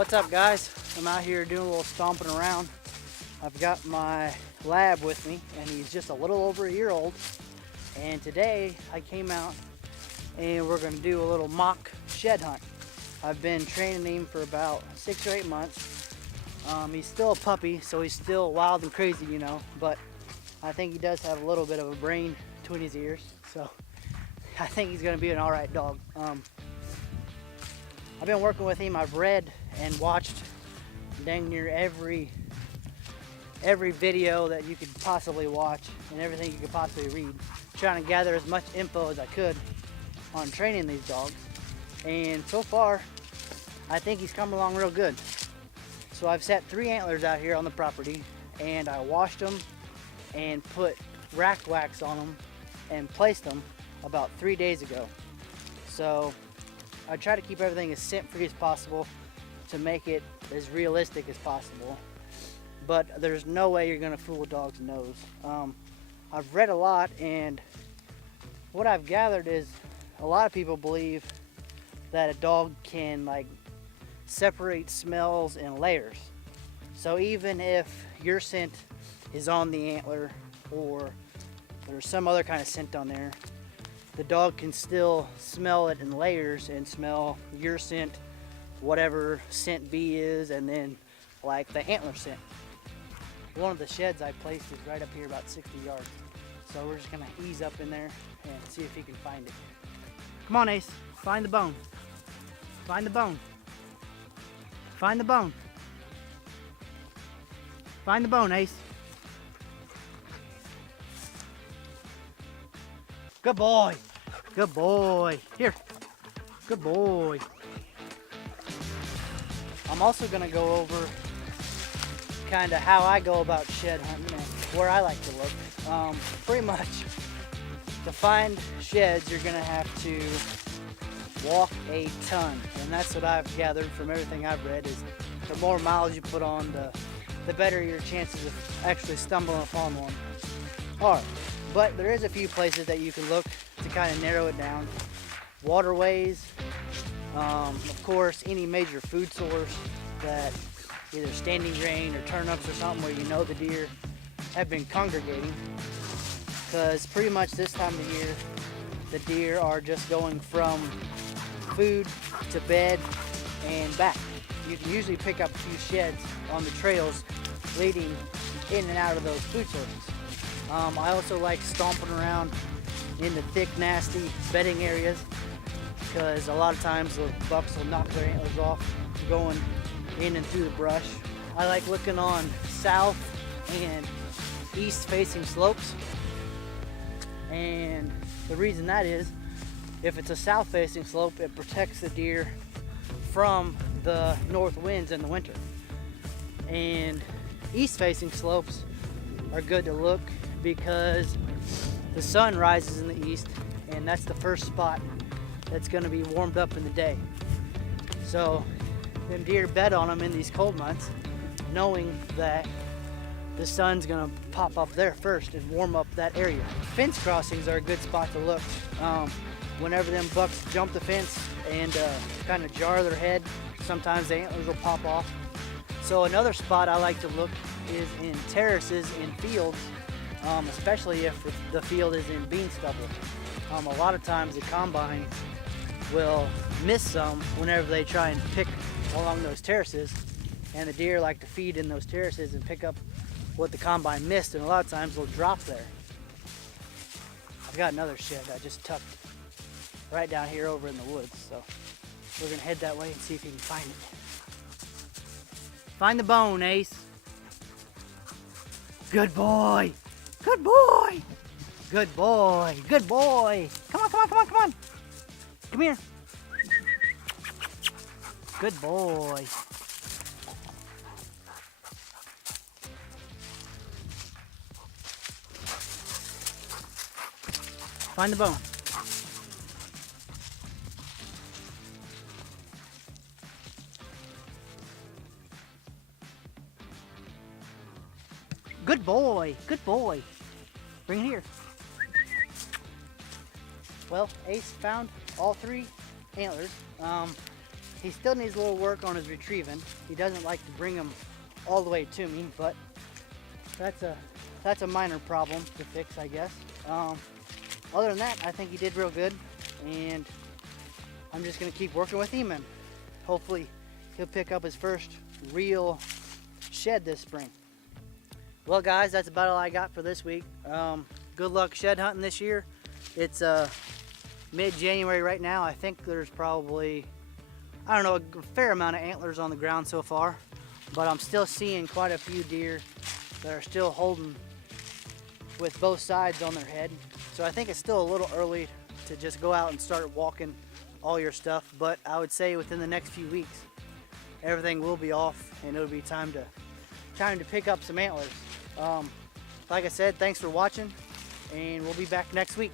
What's up, guys? I'm out here doing a little stomping around. I've got my lab with me, and he's just a little over a year old. And today I came out and we're going to do a little mock shed hunt. I've been training him for about 6 or 8 months. He's still a puppy, so he's still wild and crazy, you know, but I think he does have a little bit of a brain between his ears, so I think he's going to be an alright dog. I've been working with him. I've read and watched dang near every video that you could possibly watch and everything you could possibly read, trying to gather as much info as I could on training these dogs. And so far, I think he's coming along real good. So I've set 3 antlers out here on the property, and I washed them and put rack wax on them and placed them about 3 days ago. So I try to keep everything as scent-free as possible to make it as realistic as possible. But there's no way you're gonna fool a dog's nose. I've read a lot, and what I've gathered is a lot of people believe that a dog can like separate smells in layers. So even if your scent is on the antler or there's some other kind of scent on there, the dog can still smell it in layers and smell your scent, whatever scent B is, and then like the antler scent. One of the sheds I placed is right up here about 60 yards. So we're just gonna ease up in there and see if he can find it. Come on, Ace, find the bone. Find the bone. Find the bone. Find the bone, Ace. Good boy. Good boy. Here. Good boy. I'm also going to go over kind of how I go about shed hunting and where I like to look. Pretty much, to find sheds, you're going to have to walk a ton. And that's what I've gathered from everything I've read, is the more miles you put on, the better your chances of actually stumbling upon one are. But there is a few places that you can look to kind of narrow it down. Waterways, of course, any major food source that either standing grain or turnips or something where you know the deer have been congregating. Because pretty much this time of year, the deer are just going from food to bed and back. You can usually pick up a few sheds on the trails leading in and out of those food sources. I also like stomping around in the thick, nasty bedding areas, because a lot of times the bucks will knock their antlers off going in and through the brush. I like looking on south and east facing slopes, and the reason that is, if it's a south facing slope, it protects the deer from the north winds in the winter. And east facing slopes are good to look because the sun rises in the east, and that's the first spot that's going to be warmed up in the day. So them deer bed on them in these cold months, knowing that the sun's going to pop up there first and warm up that area. Fence crossings are a good spot to look. Whenever them bucks jump the fence and kind of jar their head, sometimes the antlers will pop off. So another spot I like to look is in terraces in fields, especially if the field is in bean stubble. A lot of times the combine will miss some whenever they try and pick along those terraces, and the deer like to feed in those terraces and pick up what the combine missed, and a lot of times they'll drop there. I've got another shed I just tucked right down here over in the woods, so we're gonna head that way and see if you can find it. Find the bone, Ace. Good boy. Good boy. Good boy. Good boy. Come on, come on, come on, come on. Come here. Good boy. Find the bone. Good boy, good boy. Bring it here. Well, Ace found all 3 antlers. He still needs a little work on his retrieving. He doesn't like to bring them all the way to me, but that's a minor problem to fix, I guess. Other than that, I think he did real good, and I'm just gonna keep working with him, and hopefully he'll pick up his first real shed this spring. Well guys, that's about all I got for this week. Good luck shed hunting this year. It's mid-January right now. I think there's probably, I don't know, a fair amount of antlers on the ground so far, but I'm still seeing quite a few deer that are still holding with both sides on their head. So I think it's still a little early to just go out and start walking all your stuff, but I would say within the next few weeks, everything will be off and it'll be time to pick up some antlers. Like I said, thanks for watching, and we'll be back next week.